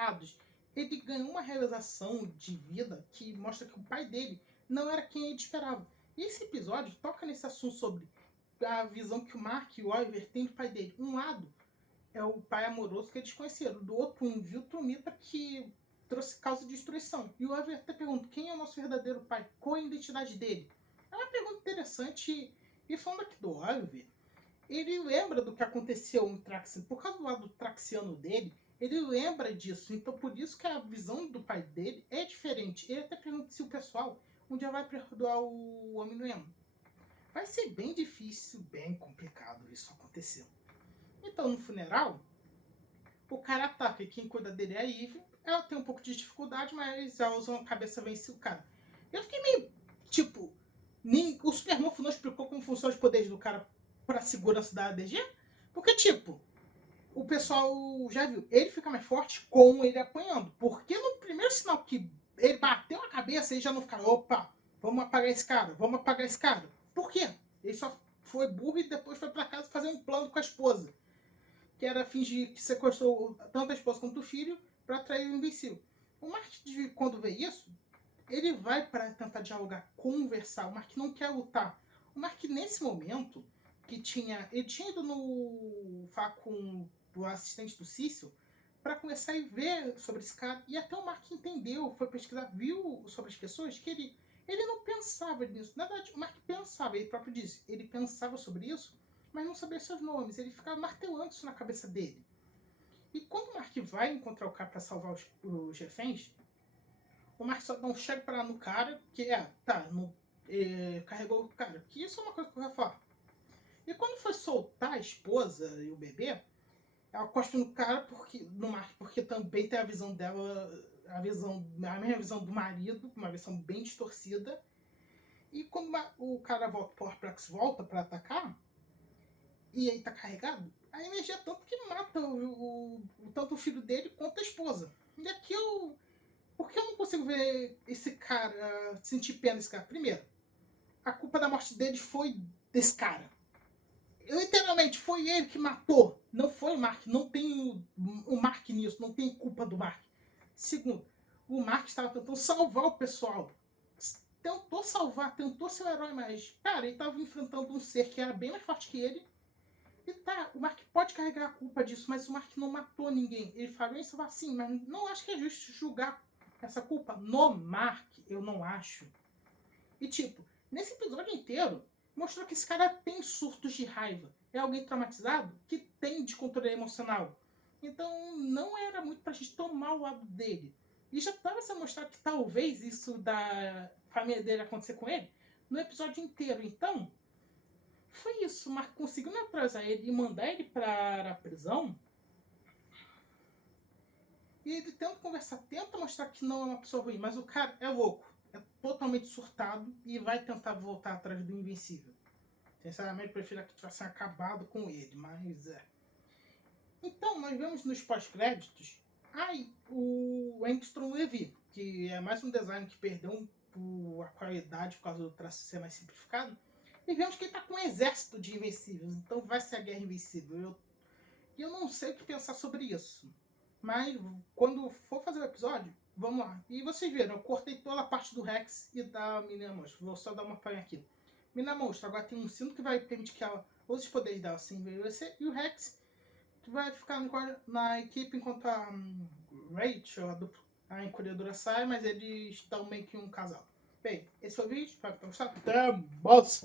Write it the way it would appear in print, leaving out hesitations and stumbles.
errados. Ele ganhou uma realização de vida que mostra que o pai dele não era quem ele esperava. E esse episódio toca nesse assunto sobre a visão que o Mark e o Oliver têm do pai dele. Um lado é o pai amoroso que eles conheceram, do outro um Viltrumita que trouxe causa de destruição. E o Oliver até pergunta, quem é o nosso verdadeiro pai? Qual é a identidade dele? É uma pergunta interessante. E falando aqui do Oliver, ele lembra do que aconteceu no Traxiano. Por causa do lado traxiano dele, ele lembra disso. Então, por isso que a visão do pai dele é diferente. Ele até pergunta se o pessoal um dia vai perdoar o Homem-Nuemo. Vai ser bem difícil, bem complicado isso acontecer. Então, no funeral, o cara ataca e quem cuida dele é a Eve. Ela tem um pouco de dificuldade, mas ela usa uma cabeça vence o cara. Eu fiquei meio, tipo, o Supermorph não explicou como funcionam os poderes do cara pra segurança da ADG? Porque, tipo, o pessoal já viu, ele fica mais forte com ele apanhando. Porque no primeiro sinal que ele bateu a cabeça, ele já não fica, opa, vamos apagar esse cara, vamos apagar esse cara. Por quê? Ele só foi burro e depois foi pra casa fazer um plano com a esposa. Que era fingir que sequestrou tanto a esposa quanto o filho para atrair o Invencível. O Mark, quando vê isso, ele vai para tentar dialogar, conversar. O Mark não quer lutar. O Mark, nesse momento, ele tinha ido no falar com o assistente do Cício para começar a ver sobre esse cara. E até o Mark entendeu, foi pesquisar, viu sobre as pessoas que ele não pensava nisso. Na verdade, o Mark pensava, ele próprio disse, ele pensava sobre isso, mas não sabia seus nomes. Ele ficava martelando isso na cabeça dele. E quando o Mark vai encontrar o cara para salvar os reféns, o Mark só dá um cheque para no cara, que carregou o cara. Que isso é uma coisa que eu vou falar. E quando foi soltar a esposa e o bebê, ela cospe no cara, no Mark, porque também tem a visão dela, a mesma visão do marido, uma visão bem distorcida. E quando o cara volta, o Horcrux volta para atacar, e ele tá carregado, a energia é tanto que mata tanto o filho dele quanto a esposa. E aqui por que eu não consigo ver esse cara, sentir pena desse cara? Primeiro, a culpa da morte dele foi desse cara. Literalmente, foi ele que matou. Não foi o Mark. Não tem o Mark nisso. Não tem culpa do Mark. Segundo, o Mark estava tentando salvar o pessoal. Tentou salvar, tentou ser o herói, mas, cara, ele estava enfrentando um ser que era bem mais forte que ele. E tá, o Mark pode carregar a culpa disso, mas o Mark não matou ninguém. Ele falou em salvar sim, mas não acho que é justo julgar essa culpa no Mark. Eu não acho. E tipo, nesse episódio inteiro, mostrou que esse cara tem surtos de raiva. É alguém traumatizado que tem descontrole emocional. Então não era muito pra gente tomar o lado dele. E já estava sendo mostrado que talvez isso da família dele acontecer com ele no episódio inteiro. Então, foi isso. O Mark conseguiu neutralizar ele e mandar ele para a prisão. E ele tenta conversar, tenta mostrar que não é uma pessoa ruim, mas o cara é louco. É totalmente surtado e vai tentar voltar atrás do Invencível. Sinceramente, prefiro que tivesse acabado com ele, mas é. Então, nós vemos nos pós-créditos o Angstrom Levy, que é mais um design que perdeu a qualidade por causa do traço ser mais simplificado. E vemos que ele está com um exército de Invencíveis, então vai ser a Guerra Invencível. Eu não sei o que pensar sobre isso. Mas quando for fazer o episódio, vamos lá. E vocês viram, eu cortei toda a parte do Rex e da Menina Monstro. Vou só dar uma palha aqui. Menina Monstro agora tem um cinto que vai permitir que ela use os poderes dela sem envelhecer. E o Rex vai ficar na equipe enquanto a Rachel, a encolhedora, sai, mas eles estão meio que um casal. Bem, esse foi o vídeo. Espero que tenham gostado. Até mais!